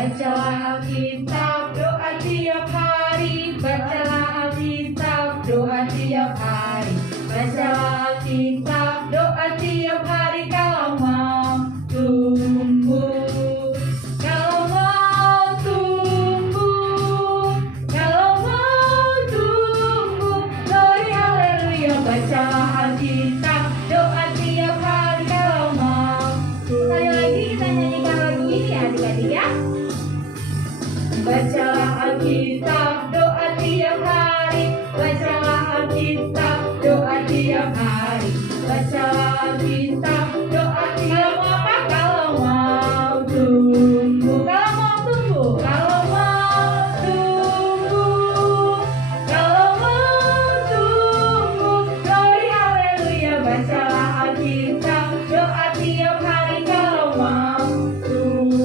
Bacalah Alkitab, doa tiap hari. Bacalah Alkitab, doa tiap hari. Bacalah Alkitab, doa tiap hari. Kalau mau tumbuh, kalau mau tumbuh, kalau mau tumbuh, glory haleluya. Bacalah Alkitab, doa tiap hari. Kalau mau. Sekali lagi kita nyanyikan lagu ini ya adik-adik ya. Bacalah Alkitab, doa tiap hari. Bacalah Alkitab, doa tiap hari. Bacalah Alkitab, doa tiap apa? Kalau mau tumbuh, kalau mau tumbuh, kalau mau tumbuh, kalau mau tumbuh, glory haleluya. Bacalah Alkitab, doa tiap hari. Kalau mau tumbuh.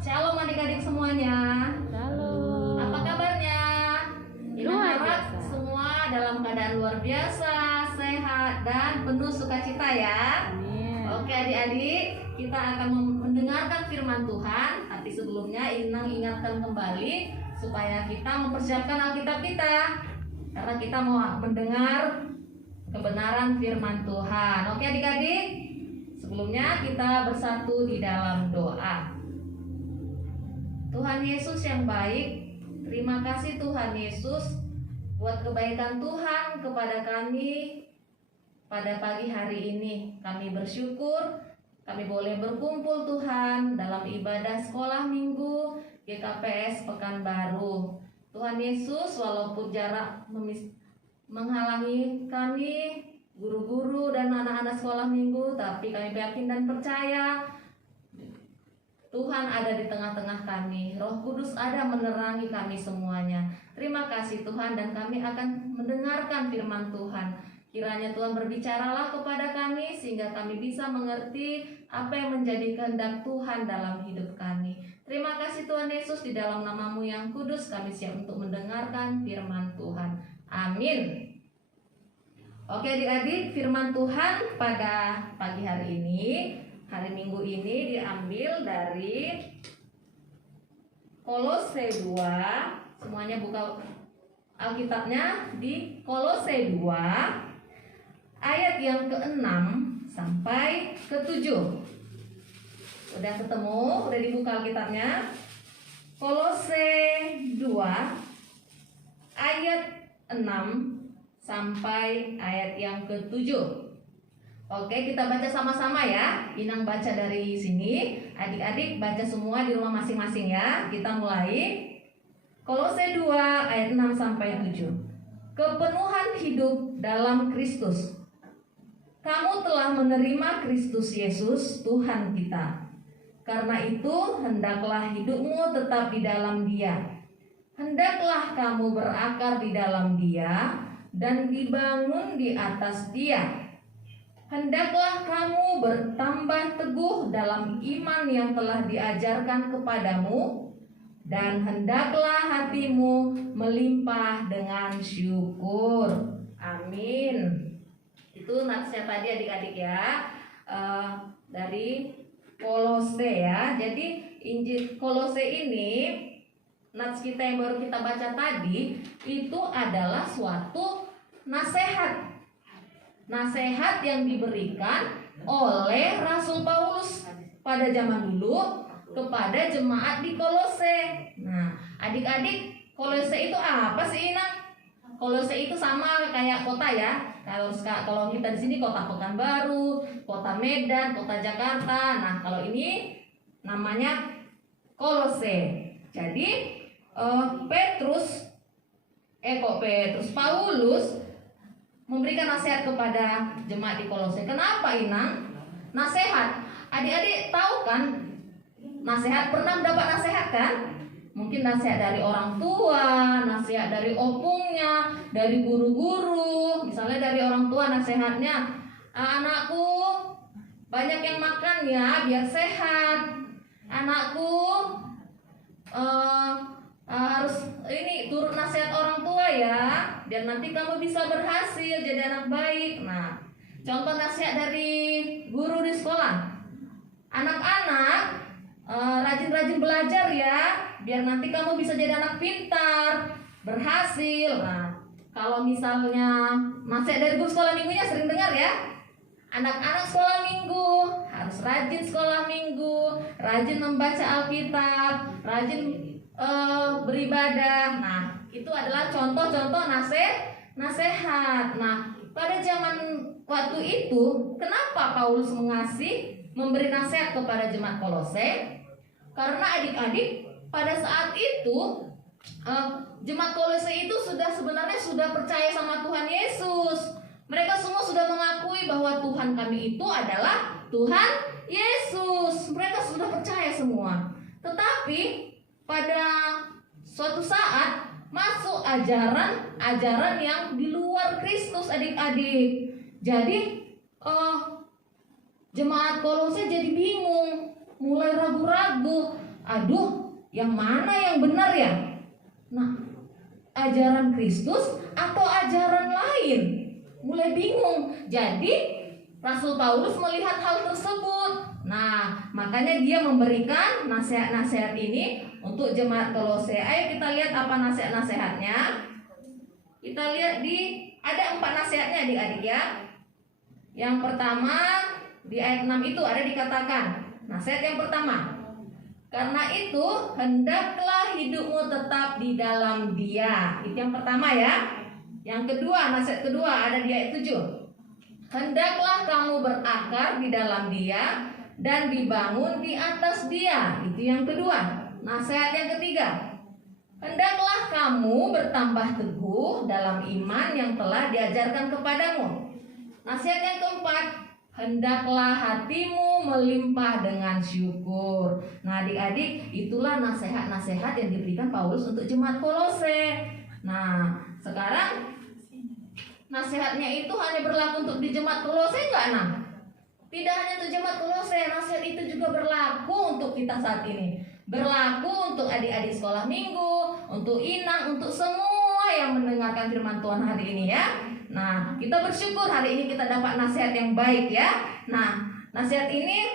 Shalom adik-adik semuanya. Halo. Apa kabarnya? Luar Harap biasa. semua dalam keadaan luar biasa, sehat dan penuh sukacita ya. Amin. Oke adik-adik, kita akan mendengarkan firman Tuhan. Tapi sebelumnya Inang ingatkan kembali supaya kita mempersiapkan Alkitab kita, karena kita mau mendengar kebenaran firman Tuhan. Oke adik-adik, sebelumnya kita bersatu di dalam doa. Tuhan Yesus yang baik, terima kasih Tuhan Yesus buat kebaikan Tuhan kepada kami pada pagi hari ini. Kami bersyukur kami boleh berkumpul Tuhan dalam ibadah sekolah minggu GKPS Pekanbaru. Tuhan Yesus, walaupun jarak menghalangi kami guru-guru dan anak-anak sekolah minggu, tapi kami yakin dan percaya Tuhan ada di tengah-tengah kami. Roh Kudus ada menerangi kami semuanya. Terima kasih Tuhan, dan kami akan mendengarkan firman Tuhan. Kiranya Tuhan berbicaralah kepada kami sehingga kami bisa mengerti apa yang menjadi kehendak Tuhan dalam hidup kami. Terima kasih Tuhan Yesus, di dalam nama-Mu yang kudus kami siap untuk mendengarkan firman Tuhan. Amin. Oke adik-adik, firman Tuhan pada pagi hari ini, hari Minggu ini diambil dari Kolose 2. Semuanya buka Alkitabnya di Kolose 2 ayat yang ke-6 sampai ke-7. Udah ketemu? Udah dibuka Alkitabnya? Kolose 2 ayat 6 sampai ayat yang ke-7. Oke, kita baca sama-sama ya. Inang baca dari sini, adik-adik baca semua di rumah masing-masing ya. Kita mulai. Kolose 2 ayat 6 sampai 7. Kepenuhan hidup dalam Kristus. Kamu telah menerima Kristus Yesus Tuhan kita. Karena itu hendaklah hidupmu tetap di dalam Dia. Hendaklah kamu berakar di dalam Dia dan dibangun di atas Dia. Hendaklah kamu bertambah teguh dalam iman yang telah diajarkan kepadamu, dan hendaklah hatimu melimpah dengan syukur. Amin. Itu nasihat tadi adik-adik ya, dari Kolose ya. Jadi Injil Kolose ini, nats kita yang baru kita baca tadi, itu adalah suatu nasihat. Nasihat yang diberikan oleh Rasul Paulus pada zaman dulu kepada jemaat di Kolose. Nah, adik-adik, Kolose itu apa sih, Inang? Kolose itu sama kayak kota ya. Kalau kita di sini kota Pekanbaru, kota Medan, kota Jakarta. Nah, kalau ini namanya Kolose. Jadi Paulus memberikan nasihat kepada jemaat di Kolose. Kenapa, Inang? Nasihat. Adik-adik tahu kan? Nasihat, pernah dapat nasihat kan? Mungkin nasihat dari orang tua, nasihat dari opungnya, dari guru-guru. Misalnya dari orang tua nasihatnya, anakku banyak yang makan ya biar sehat. Anakku nanti kamu bisa berhasil jadi anak baik. Nah, contoh nasihat dari guru di sekolah. Anak-anak rajin-rajin belajar ya, biar nanti kamu bisa jadi anak pintar, berhasil. Nah, kalau misalnya nasihat dari guru sekolah minggunya sering dengar ya. Anak-anak sekolah minggu harus rajin sekolah minggu, rajin membaca Alkitab, rajin beribadah. Nah, itu adalah contoh-contoh nasihat. Nah, pada zaman waktu itu, kenapa Paulus memberi nasihat kepada jemaat Kolose? Karena adik-adik pada saat itu jemaat Kolose itu sebenarnya sudah percaya sama Tuhan Yesus. Mereka semua sudah mengakui bahwa Tuhan kami itu adalah Tuhan Yesus. Mereka sudah percaya semua. Tetapi pada suatu saat masuk ajaran yang di luar Kristus, adik-adik. Jadi jemaat Kolose jadi bingung, mulai ragu-ragu. Aduh, yang mana yang benar ya? Nah, ajaran Kristus atau ajaran lain? Mulai bingung. Jadi Rasul Paulus melihat hal tersebut. Nah, makanya dia memberikan nasihat-nasihat ini untuk jemaat Kolose. Ayo kita lihat apa nasihat-nasihatnya. Kita lihat ada 4 nasihatnya adik-adik ya. Yang pertama di ayat 6 itu ada dikatakan. Nasihat yang pertama. Karena itu hendaklah hidupmu tetap di dalam Dia. Itu yang pertama ya. Yang kedua, nasihat kedua ada di ayat 7. Hendaklah kamu berakar di dalam Dia dan dibangun di atas Dia. Itu yang kedua. Nasihat yang ketiga. Hendaklah kamu bertambah teguh dalam iman yang telah diajarkan kepadamu. Nasihat yang keempat. Hendaklah hatimu melimpah dengan syukur. Nah, adik-adik, itulah nasihat-nasihat yang diberikan Paulus untuk jemaat Kolose. Nah, sekarang nasihatnya itu hanya berlaku untuk di jemaat Kolose enggak, Nah? Tidak hanya untuk jemaat Kolose, nasihat itu juga berlaku untuk kita saat ini. Berlaku untuk adik-adik sekolah minggu, untuk inang, untuk semua yang mendengarkan firman Tuhan hari ini ya. Nah, kita bersyukur hari ini kita dapat nasihat yang baik ya. Nah, nasihat ini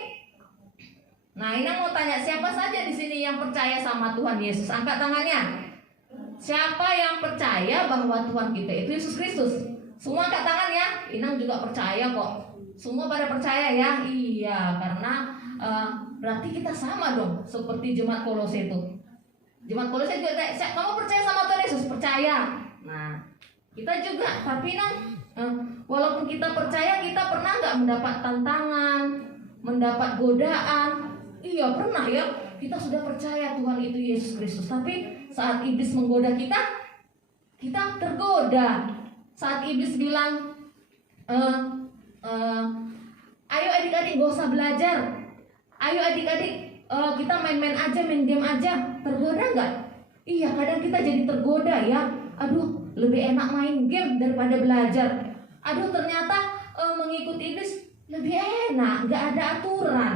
Inang mau tanya, siapa saja di sini yang percaya sama Tuhan Yesus? Angkat tangannya. Siapa yang percaya bahwa Tuhan kita itu Yesus Kristus? Semua angkat tangan ya. Inang juga percaya kok. Semua pada percaya ya. Iya, karena berarti kita sama dong seperti jemaat Kolose itu. Jemaat Kolose juga tanya, kamu percaya sama Tuhan Yesus? Percaya. Nah, kita juga. Tapi walaupun kita percaya, kita pernah nggak mendapat tantangan, mendapat godaan? Iya pernah ya. Kita sudah percaya Tuhan itu Yesus Kristus, tapi saat iblis menggoda kita tergoda. Saat iblis bilang, ayo adik-adik gak usah belajar, ayo adik-adik kita main-main aja, main game aja, tergoda nggak? Iya, kadang kita jadi tergoda ya. Aduh, lebih enak main game daripada belajar. Aduh, ternyata mengikuti iblis lebih enak, nggak ada aturan.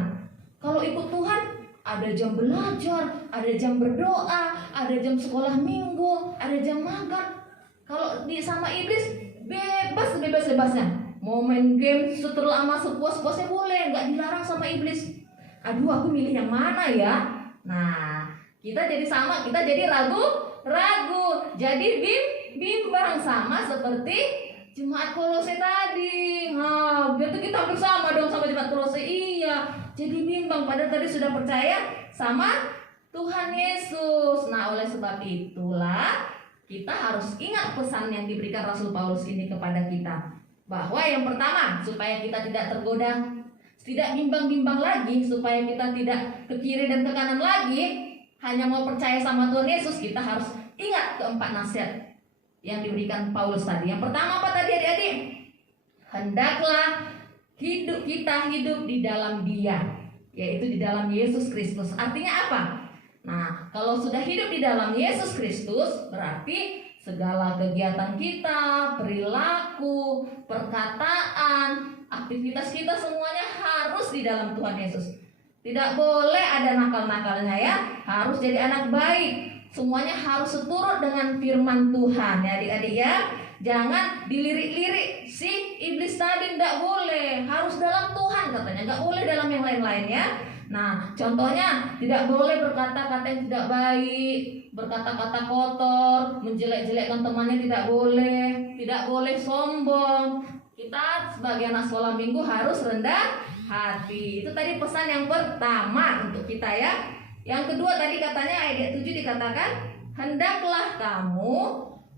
Kalau ikut Tuhan, ada jam belajar, ada jam berdoa, ada jam sekolah minggu, ada jam makan. Kalau sama iblis, bebas-bebasnya. Mau main game seterlama sepuas-puasnya boleh, nggak dilarang sama iblis. Aduh, aku milih yang mana ya? Nah, kita jadi ragu, jadi bimbang sama seperti jemaat Kolose tadi. Nah, berarti kita hampir sama dong sama jemaat Kolose. Iya, jadi bimbang padahal tadi sudah percaya sama Tuhan Yesus. Nah, oleh sebab itulah kita harus ingat pesan yang diberikan Rasul Paulus ini kepada kita. Bahwa yang pertama, supaya kita tidak tergoda, tidak bimbang-bimbang lagi, supaya kita tidak ke kiri dan ke kanan lagi, hanya mau percaya sama Tuhan Yesus, kita harus ingat keempat nasihat yang diberikan Paulus tadi. Yang pertama apa tadi adik-adik? Hendaklah kita hidup di dalam Dia, yaitu di dalam Yesus Kristus. Artinya apa? Nah, kalau sudah hidup di dalam Yesus Kristus, berarti segala kegiatan kita, perilaku, perkataan, aktivitas kita semuanya harus di dalam Tuhan Yesus. Tidak boleh ada nakal-nakalnya ya. Harus jadi anak baik. Semuanya harus seturut dengan firman Tuhan ya adik-adik ya. Jangan dilirik-lirik. Si iblis tadi tidak boleh, harus dalam Tuhan katanya, nggak boleh dalam yang lain-lain ya. Nah, contohnya tidak boleh berkata-kata yang tidak baik, berkata-kata kotor, menjelek-jelekkan temannya tidak boleh sombong. Kita sebagai anak sekolah minggu harus rendah hati. Itu tadi pesan yang pertama untuk kita ya. Yang kedua tadi katanya ayat 7 dikatakan, hendaklah kamu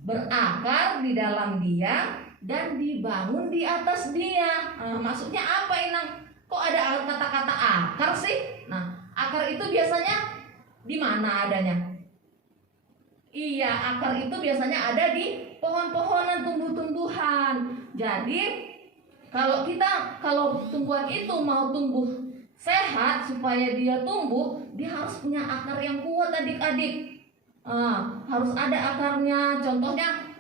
berakar di dalam Dia dan dibangun di atas Dia. Maksudnya apa Inang? Kok ada kata-kata akar sih? Nah, akar itu biasanya di mana adanya? Iya, akar itu biasanya ada di pohon-pohonan, tumbuh-tumbuhan. Jadi kalau tumbuhan itu mau tumbuh sehat, supaya dia tumbuh, dia harus punya akar yang kuat adik-adik. Harus ada akarnya. Contohnya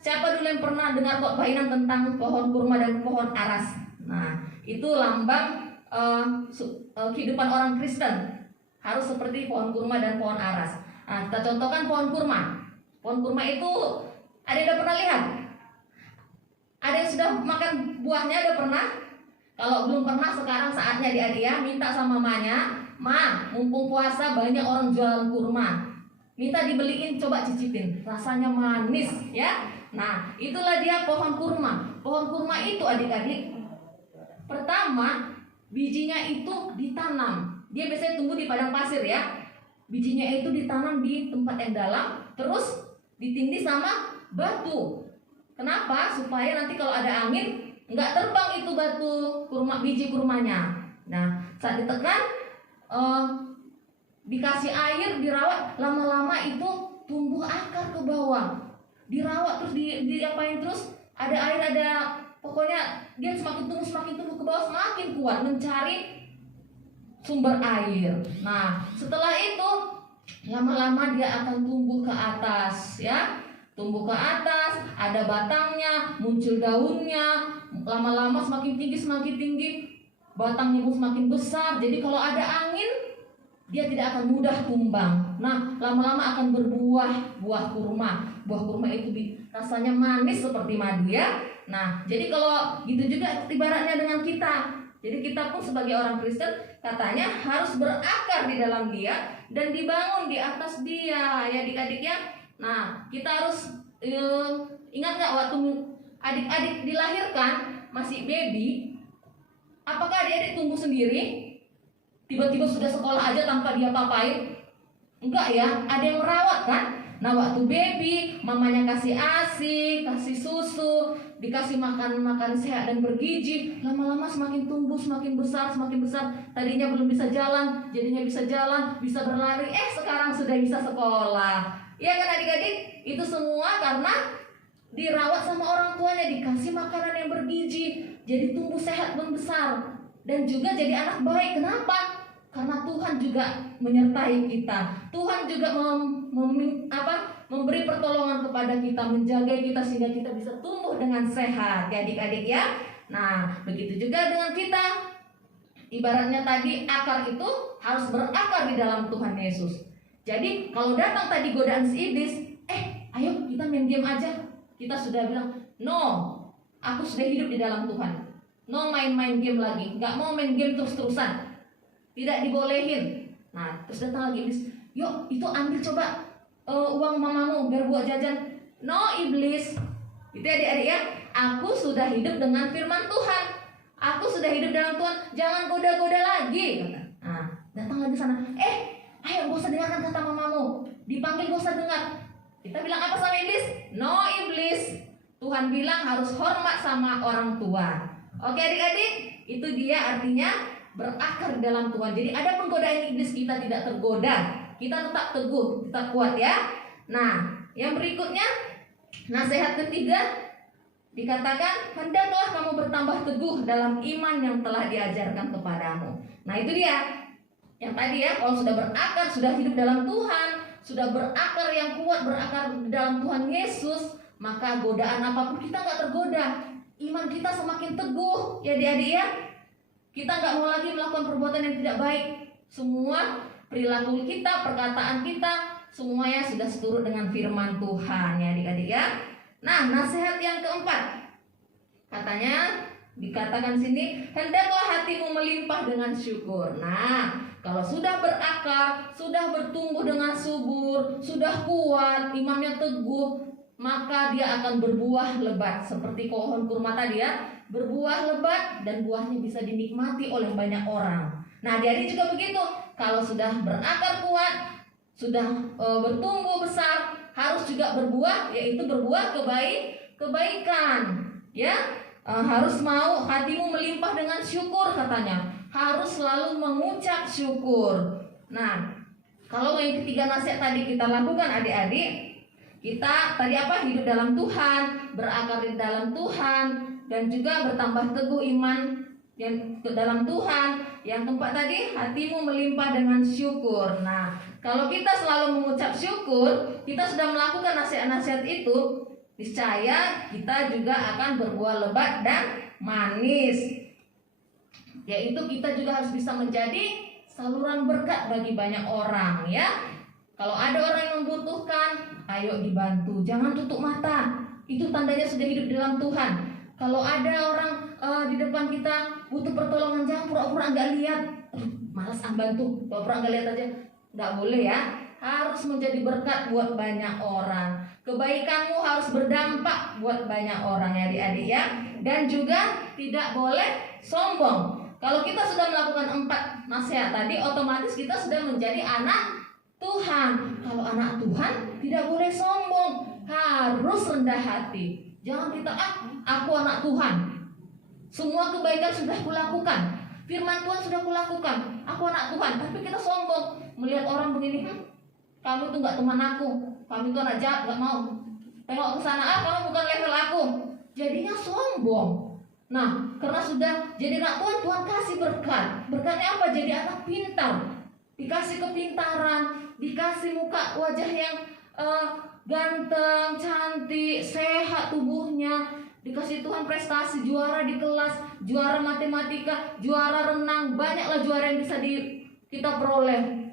siapa dulu yang pernah dengar khotbah tentang pohon kurma dan pohon aras? Nah, itu lambang kehidupan orang Kristen. Harus seperti pohon kurma dan pohon aras. Nah, kita contohkan pohon kurma. Pohon kurma itu ada yang udah pernah lihat? Ada yang sudah makan buahnya? Udah pernah? Kalau belum pernah, sekarang saatnya adik-adik ya, minta sama mamanya, Ma, mumpung puasa banyak orang jualan kurma, minta dibeliin, coba cicipin, rasanya manis ya. Nah, itulah dia pohon kurma. Pohon kurma itu adik-adik, pertama bijinya itu ditanam. Dia biasanya tumbuh di padang pasir ya. Bijinya itu ditanam di tempat yang dalam, terus ditindih sama batu. Kenapa? Supaya nanti kalau ada angin nggak terbang itu biji kurmanya. Nah, saat ditekan, dikasih air, dirawat, lama-lama itu tumbuh akar ke bawah. Dirawat terus diapain terus? Ada air, pokoknya dia semakin tumbuh ke bawah, semakin kuat mencari sumber air. Nah, setelah itu lama-lama dia akan tumbuh ke atas ya. Tumbuh ke atas, ada batangnya, muncul daunnya, lama-lama semakin tinggi, batangnya pun semakin besar. Jadi kalau ada angin, dia tidak akan mudah tumbang. Nah, lama-lama akan berbuah buah kurma. Buah kurma itu rasanya manis seperti madu ya. Nah, jadi kalau gitu juga ibaratnya dengan kita. Jadi kita pun sebagai orang Kristen katanya harus berakar di dalam Dia dan dibangun di atas Dia ya adik-adik ya. Nah, kita harus ingat nggak waktu adik-adik dilahirkan masih baby, apakah adik-adik tumbuh sendiri? Tiba-tiba sudah sekolah aja tanpa dia papain? Enggak ya, ada yang merawat kan? Nah, waktu baby, mamanya kasih ASI, kasih susu, dikasih makan sehat dan bergizi, lama-lama semakin tumbuh, semakin besar. Tadinya belum bisa jalan, jadinya bisa jalan, bisa berlari, sekarang sudah bisa sekolah. Iya kan adik-adik? Itu semua karena dirawat sama orang tuanya, dikasih makanan yang bergizi, jadi tumbuh sehat dan besar, dan juga jadi anak baik. Kenapa? Karena Tuhan juga menyertai kita. Tuhan juga memberi pertolongan kepada kita, menjaga kita sehingga kita bisa tumbuh dengan sehat ya adik-adik ya. Nah, begitu juga dengan kita. Ibaratnya tadi akar itu harus berakar di dalam Tuhan Yesus. Jadi kalau datang tadi godaan si iblis, ayo kita main game aja. Kita sudah bilang, no, aku sudah hidup di dalam Tuhan. No main-main game lagi, nggak mau main game terus-terusan, tidak dibolehin. Nah, terus datang lagi iblis, yuk itu ambil coba uang mamamu biar buat jajan. No iblis, itu adik-adik ya. Aku sudah hidup dengan firman Tuhan. Aku sudah hidup dalam Tuhan. Jangan goda-goda lagi. Nah, datang lagi sana. Ayo gak usah dengarkan kata mamamu. Dipanggil gak usah dengar. Kita bilang apa sama iblis? No iblis. Tuhan bilang harus hormat sama orang tua. Oke adik-adik, itu dia artinya berakar di dalam Tuhan. Jadi ada penggodaan iblis, kita tidak tergoda. Kita tetap teguh, tetap kuat ya. Nah, yang berikutnya, nasihat ketiga dikatakan, hendaklah kamu bertambah teguh dalam iman yang telah diajarkan kepadamu. Nah itu dia. Yang tadi ya, kalau sudah berakar, sudah hidup dalam Tuhan, sudah berakar yang kuat, berakar dalam Tuhan Yesus, maka godaan apapun kita nggak tergoda. Iman kita semakin teguh ya adik-adik ya. Kita nggak mau lagi melakukan perbuatan yang tidak baik. Semua perilaku kita, perkataan kita, semuanya sudah seturut dengan firman Tuhan ya adik-adik ya. Nah, nasihat yang keempat, katanya dikatakan sini, hendaklah hatimu melimpah dengan syukur. Nah, kalau sudah berakar, sudah bertumbuh dengan subur, sudah kuat, imannya teguh, maka dia akan berbuah lebat seperti pohon kurma tadi ya, berbuah lebat dan buahnya bisa dinikmati oleh banyak orang. Nah, adik-adik juga begitu. Kalau sudah berakar kuat, sudah bertumbuh besar, harus juga berbuah, yaitu berbuah kebaikan, ya. Harus mau hatimu melimpah dengan syukur katanya. Harus selalu mengucap syukur. Nah, kalau yang ketiga nasihat tadi kita lakukan adik-adik, kita tadi apa? Hidup dalam Tuhan, berakar di dalam Tuhan, dan juga bertambah teguh iman yang ke dalam Tuhan. Yang keempat tadi, hatimu melimpah dengan syukur. Nah, kalau kita selalu mengucap syukur, kita sudah melakukan nasihat-nasihat itu, niscaya kita juga akan berbuah lebat dan manis. Yaitu kita juga harus bisa menjadi saluran berkat bagi banyak orang, ya. Kalau ada orang yang membutuhkan, ayo dibantu, jangan tutup mata. Itu tandanya sudah hidup dalam Tuhan. Kalau ada orang di depan kita butuh pertolongan, jangan pura-pura nggak lihat. Malas bantu, pura-pura nggak lihat aja. Nggak boleh ya. Harus menjadi berkat buat banyak orang. Kebaikanmu harus berdampak buat banyak orang ya adik-adik ya. Dan juga tidak boleh sombong. Kalau kita sudah melakukan 4 nasihat tadi, otomatis kita sudah menjadi anak Tuhan. Kalau anak Tuhan tidak boleh sombong, harus rendah hati. Jangan kita aku anak Tuhan, semua kebaikan sudah kulakukan, firman Tuhan sudah kulakukan, aku anak Tuhan. Tapi kita sombong, melihat orang begini, kamu itu nggak teman aku, kamu itu anak jahat, nggak mau tengok ke sana, kamu bukan level aku. Jadinya sombong. Nah, karena sudah jadi anak Tuhan, Tuhan kasih berkat. Berkatnya apa? Jadi anak pintar, dikasih kepintaran, dikasih muka wajah yang ganteng, cantik, sehat tubuhnya, dikasih Tuhan prestasi, juara di kelas, juara matematika, juara renang, banyaklah juara yang bisa kita peroleh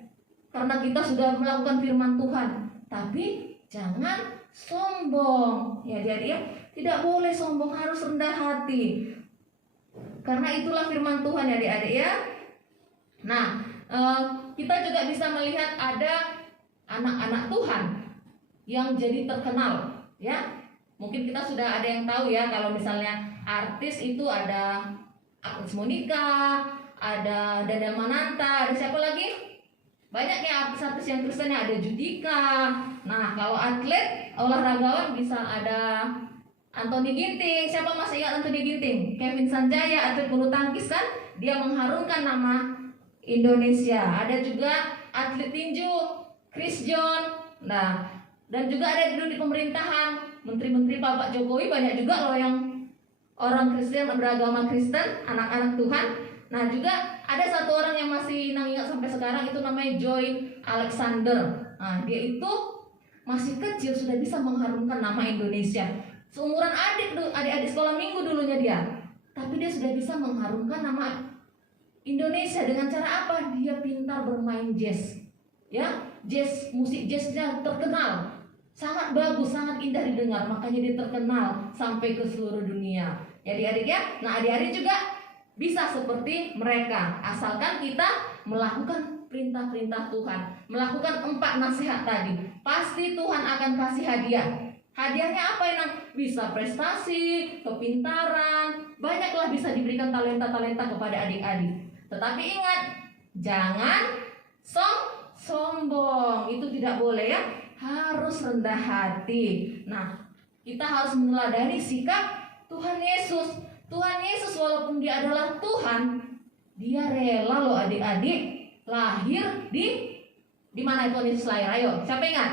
karena kita sudah melakukan firman Tuhan. Tapi jangan sombong, ya jadi ya, tidak boleh sombong, harus rendah hati. Karena itulah firman Tuhan ya adik-adik ya. Nah, kita juga bisa melihat ada anak-anak Tuhan yang jadi terkenal, ya. Mungkin kita sudah ada yang tahu ya, kalau misalnya artis itu ada Agnes Monica, ada Daniel Mananta, ada siapa lagi? Banyak ya artis-artis yang Kristen, ada Judika. Nah, kalau atlet olahragawan bisa ada Anthony Ginting. Siapa masih ingat Anthony Ginting? Kevin Sanjaya, atlet bulu tangkis kan? Dia mengharumkan nama Indonesia. Ada juga atlet tinju, Chris John. Nah, dan juga ada dulu di pemerintahan, menteri-menteri Pak Jokowi banyak juga loh yang orang Kristen, beragama Kristen, anak-anak Tuhan. Nah, juga ada satu orang yang masih ingat sampai sekarang, itu namanya Joy Alexander. Nah, dia itu masih kecil sudah bisa mengharumkan nama Indonesia. Seumuran adik-adik sekolah minggu dulunya dia. Tapi dia sudah bisa mengharumkan nama Indonesia dengan cara apa? Dia pintar bermain jazz. Ya, jazz, musik jazznya terkenal. Sangat bagus, sangat indah didengar, makanya dia terkenal sampai ke seluruh dunia. Jadi adik ya, nah adik-adik juga bisa seperti mereka, asalkan kita melakukan perintah-perintah Tuhan, melakukan 4 nasihat tadi. Pasti Tuhan akan kasih hadiah. Hadiahnya apa yang bisa? Prestasi, kepintaran, banyaklah bisa diberikan talenta-talenta kepada adik-adik. Tetapi ingat, jangan sombong, itu tidak boleh ya. Harus rendah hati. Nah, kita harus meneladani sikap Tuhan Yesus. Tuhan Yesus walaupun dia adalah Tuhan, dia rela loh adik-adik lahir di mana Tuhan Yesus lahir? Ayo, siapa ingat?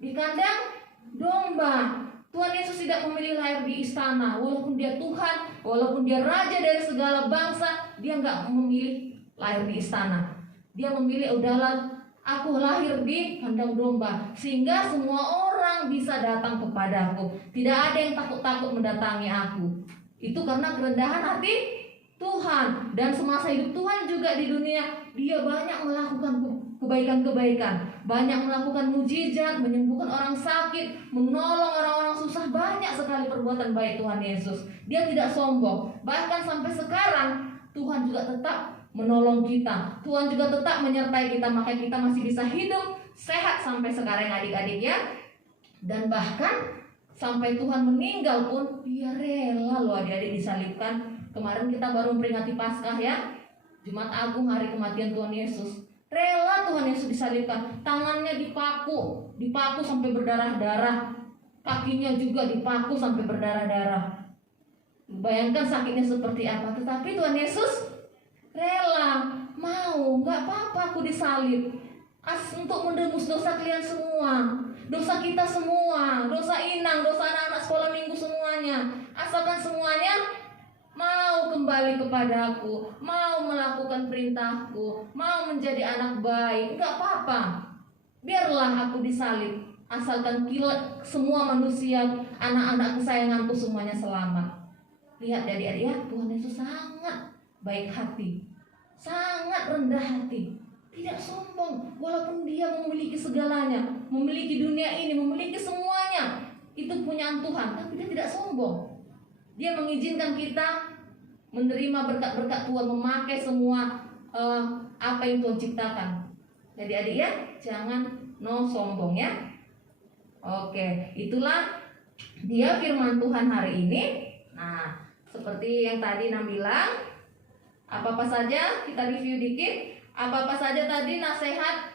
Di kandang domba. Tuhan Yesus tidak memilih lahir di istana. Walaupun dia Tuhan, walaupun dia raja dari segala bangsa, dia nggak memilih lahir di istana. Dia memilih udahlah, aku lahir di kandang domba, sehingga semua orang bisa datang kepadaku. Tidak ada yang takut-takut mendatangi aku. Itu karena kerendahan hati Tuhan. Dan semasa hidup Tuhan juga di dunia, dia banyak melakukan kebaikan-kebaikan, banyak melakukan mujizat, menyembuhkan orang sakit, menolong orang-orang susah, banyak sekali perbuatan baik Tuhan Yesus. Dia tidak sombong, bahkan sampai sekarang Tuhan juga tetap menolong kita. Tuhan juga tetap menyertai kita, makanya kita masih bisa hidup sehat sampai sekarang adik-adik ya. Dan bahkan sampai Tuhan meninggal pun dia rela loh adik-adik disalibkan. Kemarin kita baru memperingati Paskah ya, Jumat Agung, hari kematian Tuhan Yesus. Rela Tuhan Yesus disalibkan, tangannya dipaku sampai berdarah-darah, kakinya juga dipaku sampai berdarah-darah. Bayangkan sakitnya seperti apa, tetapi Tuhan Yesus rela, mau, nggak apa-apa aku disalib, untuk menebus dosa kalian semua, dosa kita semua, dosa Inang, dosa anak-anak sekolah minggu semuanya, asalkan semuanya mau kembali kepadaku, mau melakukan perintahku, mau menjadi anak baik, nggak apa-apa, biarlah aku disalib, asalkan semua manusia, anak-anak kesayanganku semuanya selamat. Lihat adik-adik ya, Tuhan Yesus sangat baik hati, sangat rendah hati, tidak sombong. Walaupun dia memiliki segalanya, memiliki dunia ini, memiliki semuanya, itu punyaan Tuhan, tapi dia tidak sombong. Dia mengizinkan kita menerima berkat-berkat Tuhan, memakai semua apa yang Tuhan ciptakan. Jadi adik ya, jangan sombong ya. Oke, itulah dia firman Tuhan hari ini. Nah, seperti yang tadi Nam bilang, apa-apa saja kita review dikit. Apa-apa saja tadi nasihat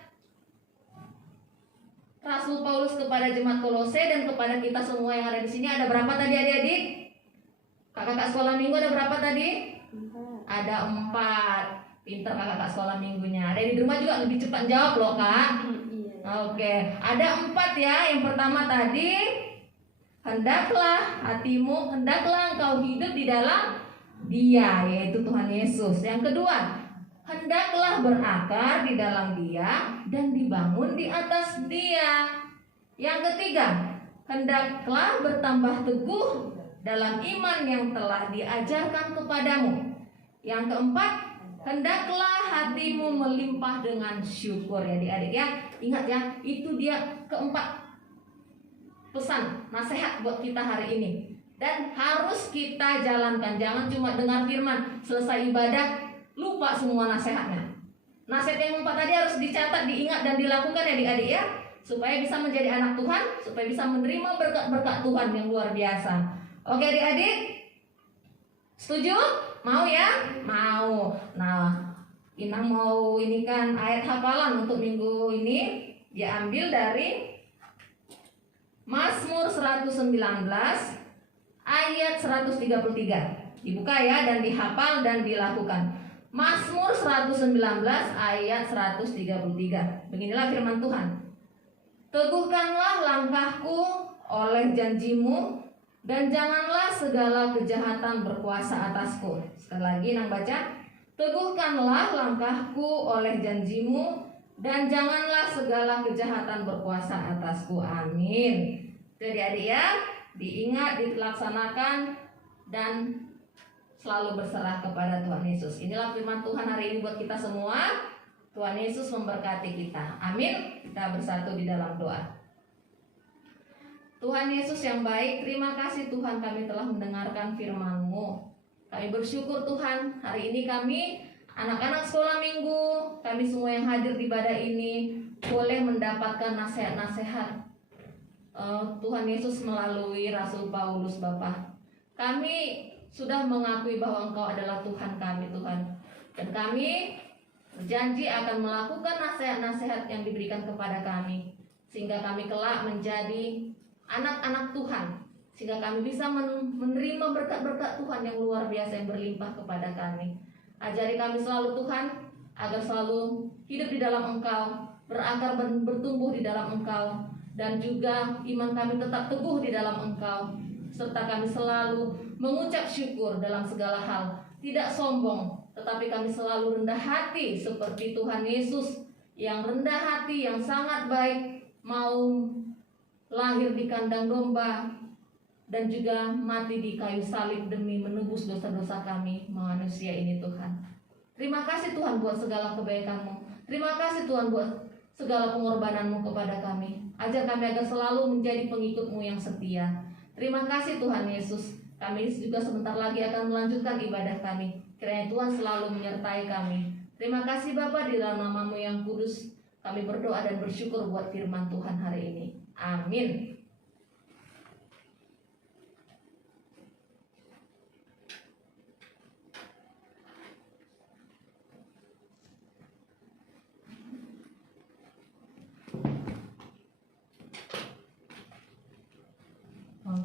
Rasul Paulus kepada jemaat Kolose dan kepada kita semua yang ada di sini. Ada berapa tadi adik-adik? Kakak-kakak sekolah minggu ada berapa tadi? 4. Ada 4. Pinter kakak-kakak sekolah minggunya. Ada di rumah juga lebih cepat jawab loh kak. Iya. Oke, ada 4 ya. Yang pertama tadi, hendaklah engkau hidup di dalam Dia, yaitu Tuhan Yesus. Yang kedua, hendaklah berakar di dalam Dia dan dibangun di atas Dia. Yang ketiga, hendaklah bertambah teguh dalam iman yang telah diajarkan kepadamu. Yang keempat, hendaklah hatimu melimpah dengan syukur ya adik-adik ya. Ingat ya, itu dia keempat pesan, nasihat buat kita hari ini. Dan harus kita jalankan, jangan cuma dengar firman, selesai ibadah, lupa semua nasihatnya. Nasihat yang keempat tadi harus dicatat, diingat dan dilakukan ya adik-adik ya, supaya bisa menjadi anak Tuhan, supaya bisa menerima berkat-berkat Tuhan yang luar biasa. Oke adik-adik, setuju? Mau ya? Mau. Nah, Inang mau ini kan ayat hafalan untuk minggu ini, diambil dari Mazmur 119 ayat 133. Dibuka ya dan dihafal dan dilakukan. Mazmur 119 ayat 133. Beginilah firman Tuhan. Teguhkanlah langkahku oleh janjimu, dan janganlah segala kejahatan berkuasa atasku. Sekali lagi Nang baca. Teguhkanlah langkahku oleh janjimu, dan janganlah segala kejahatan berkuasa atasku. Amin. Jadi adik ya, diingat, dilaksanakan, dan selalu berserah kepada Tuhan Yesus. Inilah firman Tuhan hari ini buat kita semua. Tuhan Yesus memberkati kita. Amin. Kita bersatu di dalam doa. Tuhan Yesus yang baik, terima kasih Tuhan kami telah mendengarkan firman-Mu. Kami bersyukur Tuhan, hari ini kami, anak-anak sekolah minggu, kami semua yang hadir di ibadah ini, boleh mendapatkan nasihat-nasihat Tuhan Yesus melalui Rasul Paulus Bapa. Kami sudah mengakui bahwa Engkau adalah Tuhan kami Tuhan. Dan kami berjanji akan melakukan nasihat-nasihat yang diberikan kepada kami, sehingga kami kelak menjadi anak-anak Tuhan, sehingga kami bisa menerima berkat-berkat Tuhan yang luar biasa yang berlimpah kepada kami. Ajari kami selalu Tuhan, agar selalu hidup di dalam Engkau, berakar dan bertumbuh di dalam Engkau, dan juga iman kami tetap teguh di dalam Engkau, serta kami selalu mengucap syukur dalam segala hal, tidak sombong, tetapi kami selalu rendah hati seperti Tuhan Yesus yang rendah hati, yang sangat baik, mau lahir di kandang domba dan juga mati di kayu salib demi menebus dosa-dosa kami manusia ini Tuhan. Terima kasih Tuhan buat segala kebaikan-Mu. Terima kasih Tuhan buat segala pengorbanan-Mu kepada kami. Ajar kami agar selalu menjadi pengikut-Mu yang setia. Terima kasih Tuhan Yesus. Kami juga sebentar lagi akan melanjutkan ibadah kami. Kiranya Tuhan selalu menyertai kami. Terima kasih Bapa, di dalam nama-Mu yang kudus kami berdoa dan bersyukur buat firman Tuhan hari ini. Amin.